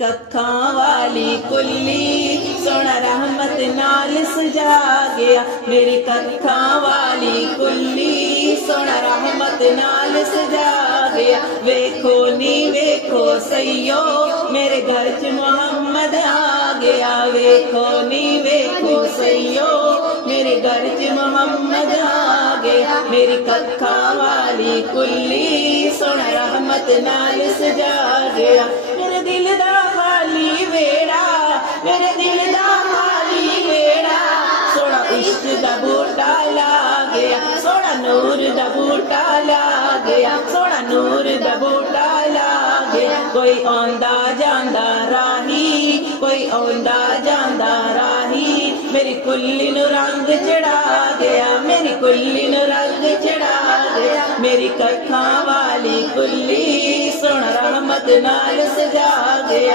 कत्थां वाली कुल्ली सोना रहमत नाल सजा गया। मेरी कत्थां वाली कुल्ली सोना रहमत नाल सजा गया। वेखो नी वेखो सैयो मेरे घर च मोहम्मद आ गया। वेखो नी वेखो सैयो मेरे घर च मोहम्मद आ गया। मेरी कत्थां वाली कुल्ली सोना रहमत नाल सजा गया। मेरे दिल दा खाली वेड़ा, मेरे दिल दा खाली वेड़ा सोना इश्क दा बूटा ला गया। सोना नूर दा बूटा ला गया। सोना नूर दा बूटा ला गया। कोई आंदा जांदा राही, कोई आंदा जांदा राही मेरी कुल्ली नू रंग चढ़ा गया। मेरी कुल्ली नू रंग चढ़ा गया। मेरी कत्थां वाली कुल्ली सोना रहमत नाल सजा गया।